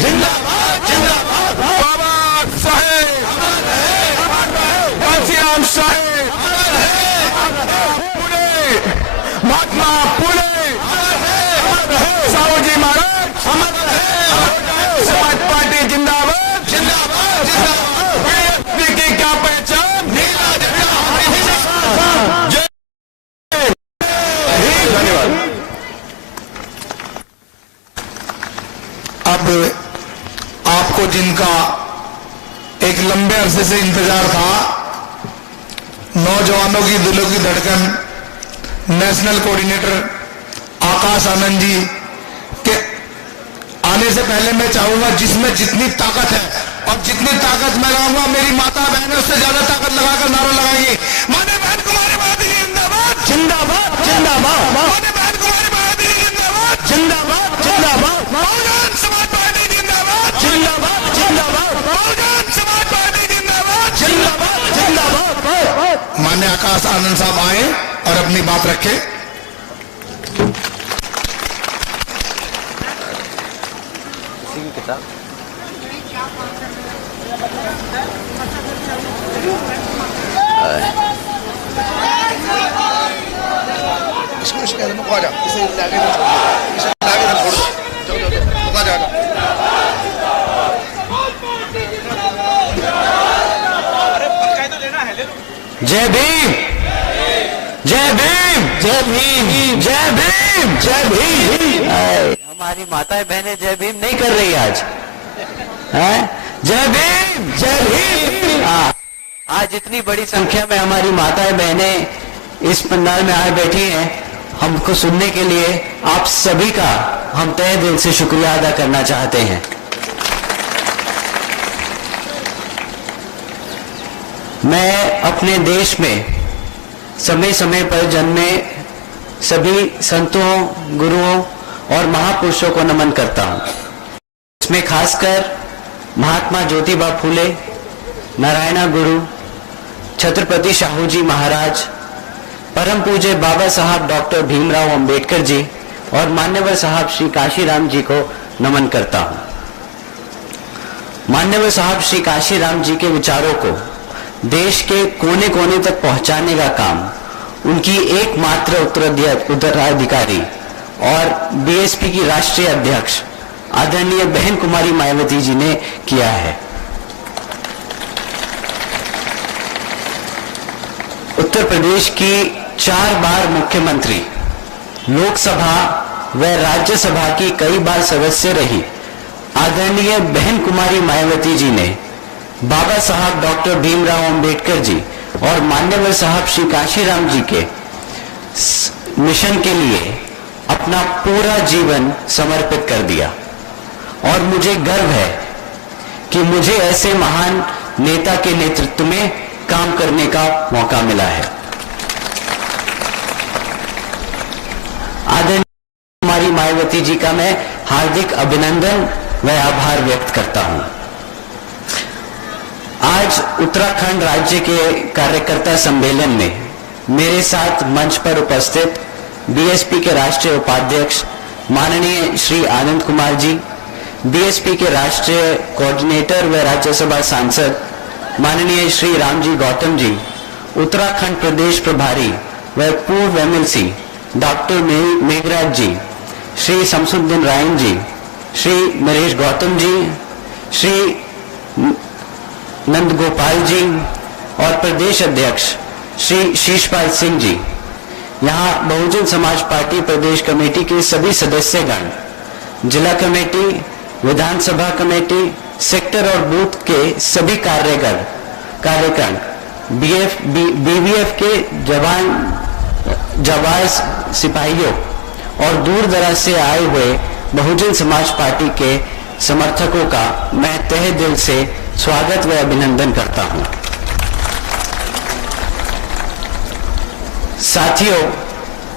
जिंदाबाद जिंदाबाद। बाबा साहेब घनश्याम साहेब, पुणे महात्मा पुणे, साहूजी महाराज, समाज पार्टी जिंदाबाद जिंदाबाद जिंदाबाद। बीएसपी की क्या पहचान, नीला झंडा। धन्यवाद। अब आपको जिनका एक लंबे अरसे से इंतजार था, नौजवानों की दिलों की धड़कन नेशनल कोऑर्डिनेटर आकाश आनंद जी के आने से पहले मैं चाहूंगा जिसमें जितनी ताकत है और जितनी ताकत मैं लगाऊंगा, मेरी माता बहन उससे ज्यादा ताकत लगाकर नारा लगाइए। माने बहन कुमारी बहादुरी जिंदाबाद जिंदाबाद जिंदाबाद। माने बहन कुमारी बहादुरी जिंदाबाद जिंदाबाद जिंदाबाद। बहुजन समाज पार्टी जिंदाबाद जिंदाबाद जिंदाबाद। बहुजन समाज पार्टी जिंदाबाद जिंदाबाद जिंदाबाद। मान्य आकाश आनंद साहब आए और अपनी बात रखे। इसको आ जा, इसे लागे ना छोड़ दो, इसे लागे ना छोड़ दो, जाओ जाओ जाओ, आ जा। अरे पक्का तो लेना है, ले लो। जय भीम जय भीम जय भीम जय भीम जय भीम। हमारी माताएं बहनें जय भीम नहीं कर रही आज, हैं? जय भीम जय भीम। आज इतनी बड़ी संख्या में हमारी माताएं बहनें इस पंडाल में आए बैठी हैं, हमको सुनने के लिए आप सभी का हम तहे दिल से शुक्रिया अदा करना चाहते हैं। मैं अपने देश में समय समय पर जन्मे सभी संतों, गुरुओं और महापुरुषों को नमन करता हूं। इसमें खासकर महात्मा ज्योतिबा फूले, नारायणा गुरु, छत्रपति शाहूजी महाराज, परम पूज्य बाबा साहब डॉक्टर भीमराव अंबेडकर जी और मान्यवर साहब श्री काशीराम जी को नमन करता हूं। मान्यवर साहब श्री काशीराम जी के विचारों को देश के कोने कोने तक पहुंचाने का काम उनकी एकमात्र उत्तराधिकारी और बीएसपी की राष्ट्रीय अध्यक्ष आदरणीय बहन कुमारी मायावती जी ने किया है। उत्तर प्रदेश की 4 बार मुख्यमंत्री, लोकसभा व राज्यसभा की कई बार सदस्य रही आदरणीय बहन कुमारी मायावती जी ने बाबा साहब डॉक्टर भीमराव अंबेडकर जी और मान्यवर साहब श्री काशीराम जी के मिशन के लिए अपना पूरा जीवन समर्पित कर दिया और मुझे गर्व है कि मुझे ऐसे महान नेता के नेतृत्व में काम करने का मौका मिला है। आदरणीय कुमारी मायावती जी का मैं हार्दिक अभिनंदन व आभार व्यक्त करता हूं। आज उत्तराखंड राज्य के कार्यकर्ता सम्मेलन में मेरे साथ मंच पर उपस्थित बीएसपी के राष्ट्रीय उपाध्यक्ष माननीय श्री आनंद कुमार जी, बीएसपी के राष्ट्रीय कोऑर्डिनेटर व राज्यसभा सांसद माननीय श्री रामजी गौतम जी, उत्तराखंड प्रदेश प्रभारी व पूर्व एमएलसी डॉक्टर मेघराज जी, श्री शमसुद्दीन रायन जी, श्री नरेश गौतम जी, श्री नंदगोपाल जी और प्रदेश अध्यक्ष श्री शीशपाल सिंह जी, यहाँ बहुजन समाज पार्टी प्रदेश कमेटी के सभी सदस्यगण, जिला कमेटी, विधानसभा कमेटी, सेक्टर और बूथ के सभी कार्यकर्ता, बीवीएफ के जवान सिपाहियों और दूर दराज से आए हुए बहुजन समाज पार्टी के समर्थकों का मैं तहे दिल से स्वागत व अभिनंदन करता हूं। साथियों,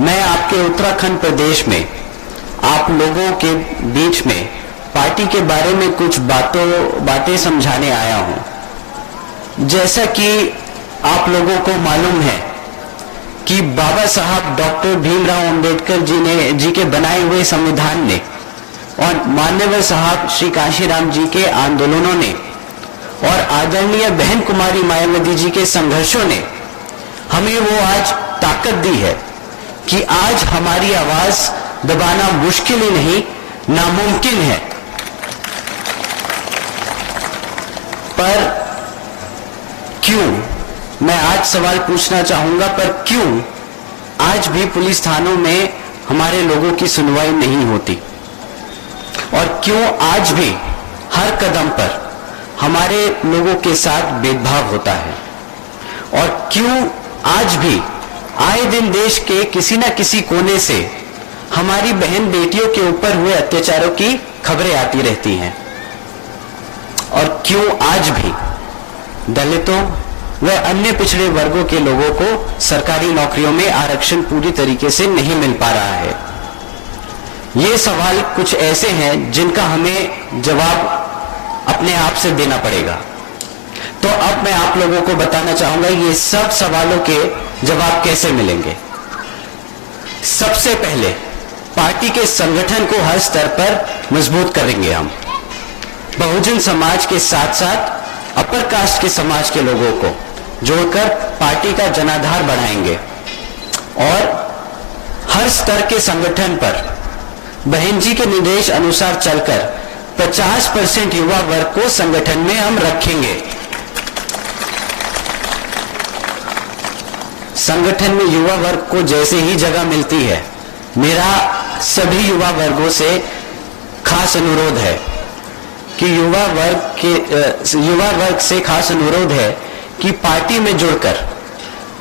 मैं आपके उत्तराखंड प्रदेश में आप लोगों के बीच में पार्टी के बारे में कुछ बातें समझाने आया हूं। जैसा कि आप लोगों को मालूम है कि बाबा साहब डॉक्टर भीमराव अंबेडकर जी के बनाए हुए संविधान ने और मान्यवर साहब श्री कांशीराम जी के आंदोलनों ने और आदरणीय बहन कुमारी मायावती जी के संघर्षों ने हमें वो आज ताकत दी है कि आज हमारी आवाज दबाना मुश्किल ही नहीं, नामुमकिन है। पर क्यों, मैं आज सवाल पूछना चाहूंगा, पर क्यों आज भी पुलिस थानों में हमारे लोगों की सुनवाई नहीं होती? और क्यों आज भी हर कदम पर हमारे लोगों के साथ भेदभाव होता है? और क्यों आज भी आए दिन देश के किसी न किसी कोने से हमारी बहन बेटियों के ऊपर हुए अत्याचारों की खबरें आती रहती हैं? और क्यों आज भी दलितों व अन्य पिछड़े वर्गों के लोगों को सरकारी नौकरियों में आरक्षण पूरी तरीके से नहीं मिल पा रहा है? ये सवाल कुछ ऐसे हैं जिनका हमें जवाब अपने आप से देना पड़ेगा। तो अब मैं आप लोगों को बताना चाहूंगा ये सब सवालों के जवाब कैसे मिलेंगे। सबसे पहले पार्टी के संगठन को हर स्तर पर मजबूत करेंगे हम। बहुजन समाज के साथ साथ अपर कास्ट के समाज के लोगों को जोड़कर पार्टी का जनाधार बढ़ाएंगे और हर स्तर के संगठन पर बहन जी के निर्देश अनुसार चलकर 50% युवा वर्ग को संगठन में हम रखेंगे। संगठन में युवा वर्ग को जैसे ही जगह मिलती है, मेरा सभी युवा वर्गों से खास अनुरोध है कि युवा वर्ग से खास अनुरोध है कि पार्टी में जुड़कर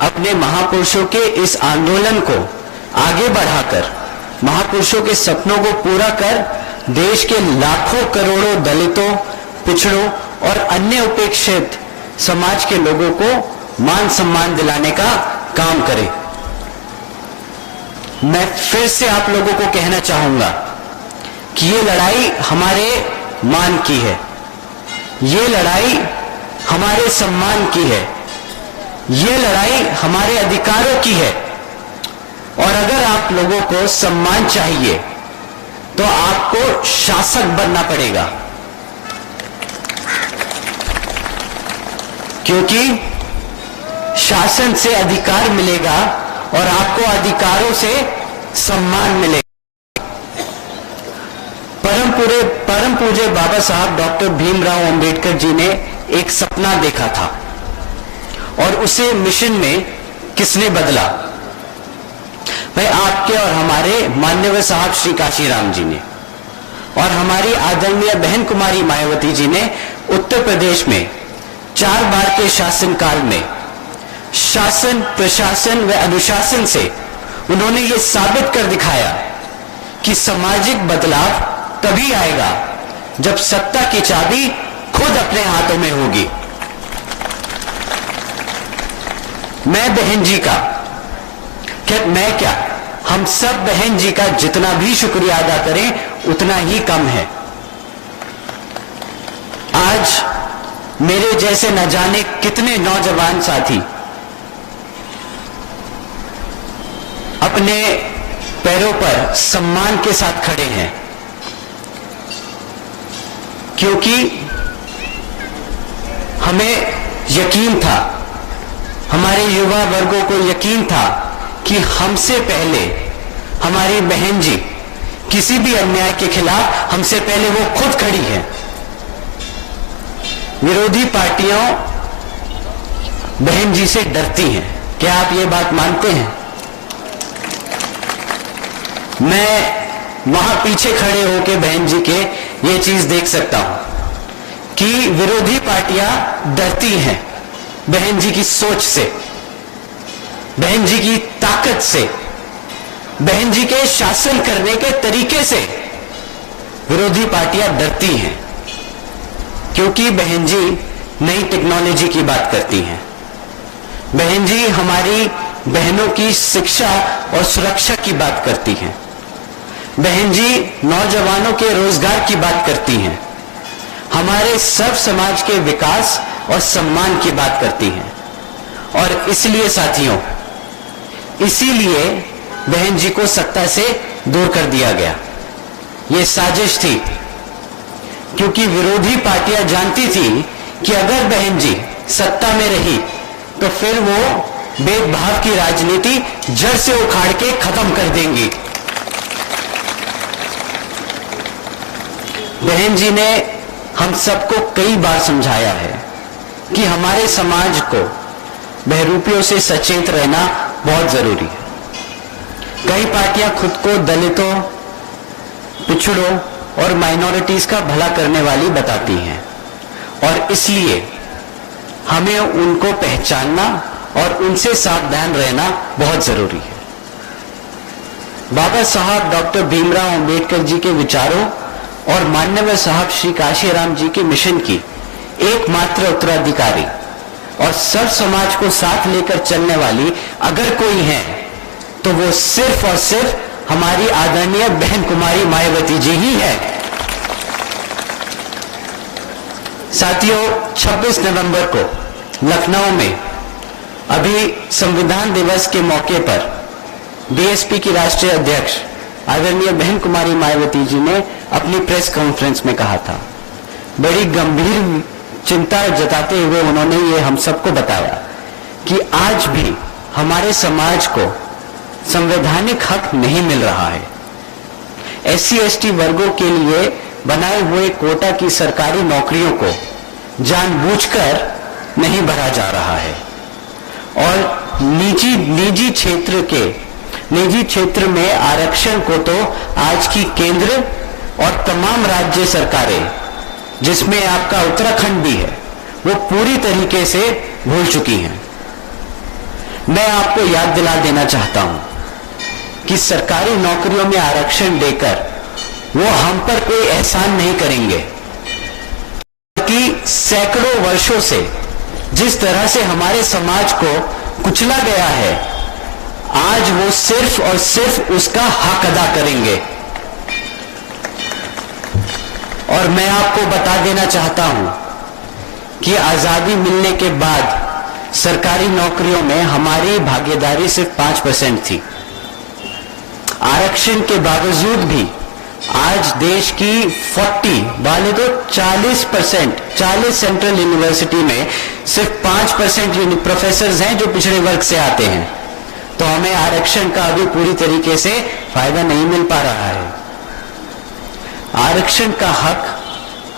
अपने महापुरुषों के इस आंदोलन को आगे बढ़ाकर महापुरुषों के सपनों को पूरा कर देश के लाखों करोड़ों दलितों, पिछड़ों और अन्य उपेक्षित समाज के लोगों को मान सम्मान दिलाने का काम करें। मैं फिर से आप लोगों को कहना चाहूंगा कि ये लड़ाई हमारे मान की है, ये लड़ाई हमारे सम्मान की है, ये लड़ाई हमारे अधिकारों की है। और अगर आप लोगों को सम्मान चाहिए तो आपको शासक बनना पड़ेगा, क्योंकि शासन से अधिकार मिलेगा और आपको अधिकारों से सम्मान मिलेगा। परम पूज्य बाबा साहब डॉक्टर भीमराव अंबेडकर जी ने एक सपना देखा था और उसे मिशन में किसने बदला? भाई आपके और हमारे मान्यवर साहब श्री कांशीराम जी ने, और हमारी आदरणीय बहन कुमारी मायावती जी ने उत्तर प्रदेश में 4 बार के शासनकाल में शासन, प्रशासन व अनुशासन से उन्होंने ये साबित कर दिखाया कि सामाजिक बदलाव तभी आएगा जब सत्ता की चाबी खुद अपने हाथों में होगी। मैं बहन जी का हम सब बहन जी का जितना भी शुक्रिया अदा करें उतना ही कम है। आज मेरे जैसे न जाने कितने नौजवान साथी अपने पैरों पर सम्मान के साथ खड़े हैं, क्योंकि हमें यकीन था, हमारे युवा वर्गों को यकीन था कि हमसे पहले हमारी बहन जी किसी भी अन्याय के खिलाफ हमसे पहले वो खुद खड़ी है। विरोधी पार्टियां बहन जी से डरती हैं। क्या आप ये बात मानते हैं? मैं वहां पीछे खड़े होकर बहन जी के ये चीज देख सकता हूं कि विरोधी पार्टियां डरती हैं बहन जी की सोच से, बहन जी की ताकत से, बहन जी के शासन करने के तरीके से विरोधी पार्टियां डरती हैं, क्योंकि बहन जी नई टेक्नोलॉजी की बात करती हैं। बहन जी हमारी बहनों की शिक्षा और सुरक्षा की बात करती हैं। बहन जी नौजवानों के रोजगार की बात करती हैं, हमारे सब समाज के विकास और सम्मान की बात करती हैं। और इसलिए साथियों, इसीलिए बहन जी को सत्ता से दूर कर दिया गया, ये साजिश थी, क्योंकि विरोधी पार्टियां जानती थी कि अगर बहन जी सत्ता में रही तो फिर वो भेदभाव की राजनीति जड़ से उखाड़ के खत्म कर देंगी। बहन जी ने हम सबको कई बार समझाया है कि हमारे समाज को बहरूपियों से सचेत रहना बहुत जरूरी है। कई पार्टियां खुद को दलितों, पिछड़ों और माइनॉरिटीज का भला करने वाली बताती हैं और इसलिए हमें उनको पहचानना और उनसे सावधान रहना बहुत जरूरी है। बाबा साहब डॉक्टर भीमराव अंबेडकर जी के विचारों और माननीय साहब श्री काशीराम जी के मिशन की एकमात्र उत्तराधिकारी और सर्व समाज को साथ लेकर चलने वाली अगर कोई है तो वो सिर्फ और सिर्फ हमारी आदरणीय बहन कुमारी मायावती जी ही है। साथियों, 26 नवंबर को लखनऊ में अभी संविधान दिवस के मौके पर बीएसपी की राष्ट्रीय अध्यक्ष आदरणीय बहन कुमारी मायावती जी ने अपनी प्रेस कॉन्फ्रेंस में कहा था, बड़ी गंभीर चिंता जताते हुए उन्होंने ये हम सबको बताया कि आज भी हमारे समाज को संवैधानिक हक नहीं मिल रहा है। एससी एसटी वर्गों के लिए बनाए हुए कोटा की सरकारी नौकरियों को जानबूझकर नहीं भरा जा रहा है और निजी क्षेत्र में आरक्षण को तो आज की केंद्र और तमाम राज्य सरकारें, जिसमें आपका उत्तराखंड भी है, वो पूरी तरीके से भूल चुकी हैं। मैं आपको याद दिला देना चाहता हूं कि सरकारी नौकरियों में आरक्षण देकर वो हम पर कोई एहसान नहीं करेंगे, कि सैकड़ों वर्षों से जिस तरह से हमारे समाज को कुचला गया है, आज वो सिर्फ और सिर्फ उसका हक अदा करेंगे। और मैं आपको बता देना चाहता हूं कि आजादी मिलने के बाद सरकारी नौकरियों में हमारी भागीदारी सिर्फ 5% थी। आरक्षण के बावजूद भी आज देश की 40 वाले तो 40% 40 सेंट्रल यूनिवर्सिटी में सिर्फ 5% प्रोफेसर हैं जो पिछड़े वर्ग से आते हैं, तो हमें आरक्षण का अभी पूरी तरीके से फायदा नहीं मिल पा रहा है। आरक्षण का हक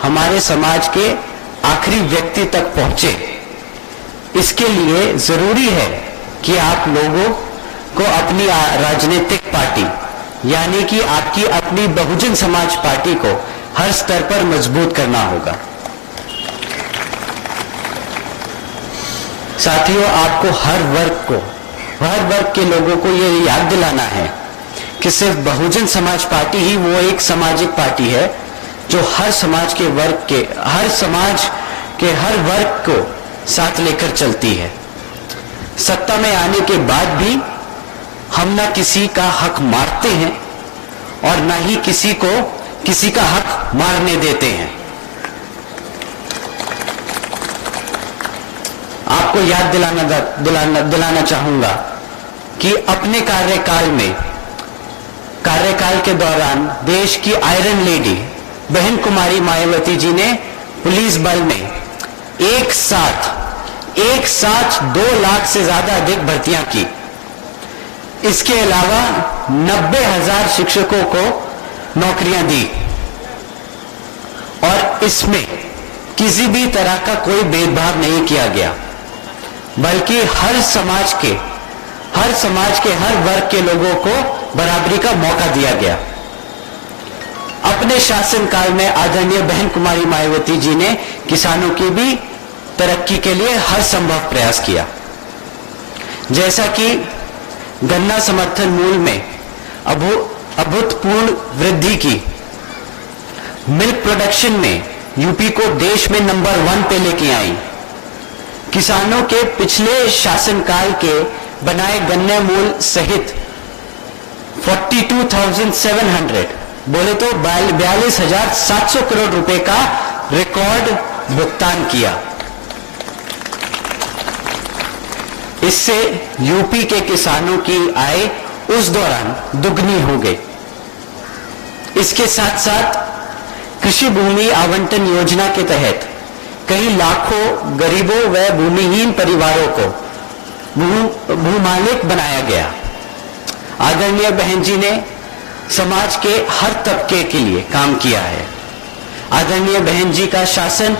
हमारे समाज के आखिरी व्यक्ति तक पहुंचे, इसके लिए जरूरी है कि आप लोगों को अपनी राजनीतिक पार्टी यानी कि आपकी अपनी बहुजन समाज पार्टी को हर स्तर पर मजबूत करना होगा। साथियों, आपको हर वर्ग के लोगों को यह याद दिलाना है कि सिर्फ बहुजन समाज पार्टी ही वो एक सामाजिक पार्टी है जो हर समाज के हर वर्ग को साथ लेकर चलती है। सत्ता में आने के बाद भी हम ना किसी का हक मारते हैं और ना ही किसी का हक मारने देते हैं। आपको याद दिलाना चाहूंगा कि अपने कार्यकाल के दौरान देश की आयरन लेडी बहन कुमारी मायावती जी ने पुलिस बल में एक साथ 2 लाख से ज्यादा अधिक भर्तियां की। इसके अलावा 90,000 शिक्षकों को नौकरियां दी और इसमें किसी भी तरह का कोई भेदभाव नहीं किया गया, बल्कि हर समाज के हर वर्ग के लोगों को बराबरी का मौका दिया गया। अपने शासनकाल में आदरणीय बहन कुमारी मायावती जी ने किसानों की भी तरक्की के लिए हर संभव प्रयास किया, जैसा कि गन्ना समर्थन मूल्य में अभूतपूर्व वृद्धि की, मिल्क प्रोडक्शन में यूपी को देश में नंबर 1 पे लेके आई, किसानों के पिछले शासनकाल के बनाए गन्ने मूल्य सहित 42,700 बोले तो 42,700 करोड़ रुपए का रिकॉर्ड भुगतान किया। इससे यूपी के किसानों की आय उस दौरान दुगनी हो गई। इसके साथ साथ कृषि भूमि आवंटन योजना के तहत कई लाखों गरीबों व भूमिहीन परिवारों को भूमालिक बनाया गया। आदरणीय बहन जी ने समाज के हर तबके के लिए काम किया है। आदरणीय बहन जी का शासन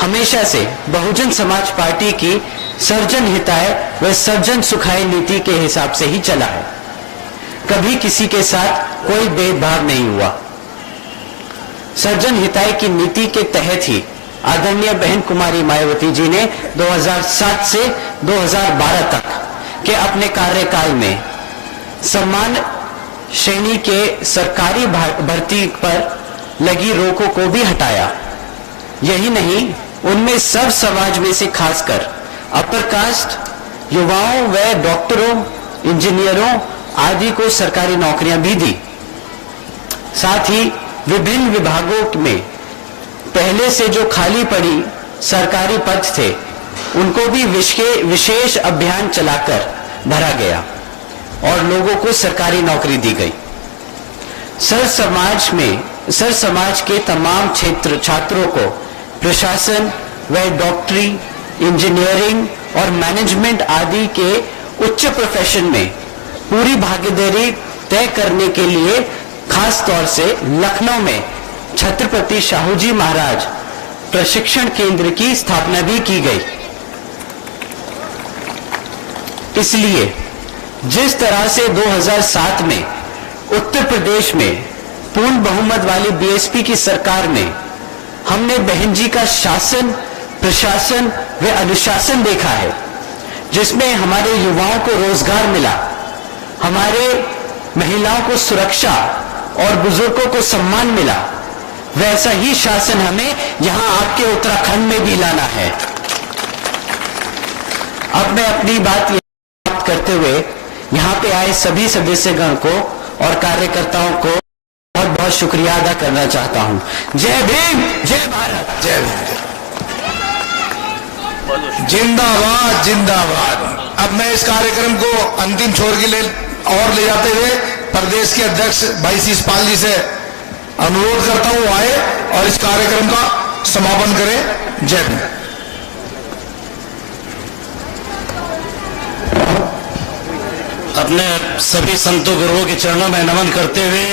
हमेशा से बहुजन समाज पार्टी की सर्जन हिताय व सर्जन सुखाय नीति के हिसाब से ही चला है। कभी किसी के साथ कोई भेदभाव नहीं हुआ। सर्जन हिताय की नीति के तहत ही आदरणीय बहन कुमारी मायावती जी ने 2007 से 2012 तक के अपने कार्यकाल में सम्मान श्रेणी के सरकारी भर्ती पर लगी रोकों को भी हटाया। यही नहीं, उनमें सब समाज में से खासकर अपर कास्ट युवाओं व डॉक्टरों, इंजीनियरों आदि को सरकारी नौकरियां भी दी। साथ ही विभिन्न विभागों में पहले से जो खाली पड़ी सरकारी पद थे उनको भी विशेष अभियान चलाकर भरा गया और लोगों को सरकारी नौकरी दी गई। सर समाज के तमाम छात्रों को प्रशासन व डॉक्टरी, इंजीनियरिंग और मैनेजमेंट आदि के उच्च प्रोफेशन में पूरी भागीदारी तय करने के लिए खास तौर से लखनऊ में छत्रपति शाहू जी महाराज प्रशिक्षण केंद्र की स्थापना भी की गई। इसलिए जिस तरह से 2007 में उत्तर प्रदेश में पूर्ण बहुमत वाली बीएसपी की सरकार में हमने बहन जी का शासन, प्रशासन व अनुशासन देखा है, जिसमें हमारे युवाओं को रोजगार मिला, हमारे महिलाओं को सुरक्षा और बुजुर्गों को सम्मान मिला, वैसा ही शासन हमें यहां आपके उत्तराखंड में भी लाना है। अब मैं अपनी बात समाप्त करते हुए यहां पे आए सभी सदस्यगण को और कार्यकर्ताओं को बहुत बहुत शुक्रिया अदा करना चाहता हूं। जय भीम, जय भारत, जय भीम। जिंदाबाद जिंदाबाद। अब मैं इस कार्यक्रम को अंतिम छोर के लिए और ले जाते हुए प्रदेश के अध्यक्ष भाई शिषपाल जी से अनुरोध करता हूं आए और इस कार्यक्रम का समापन करें। जय भीम। अपने सभी संतों गुरुओं के चरणों में नमन करते हुए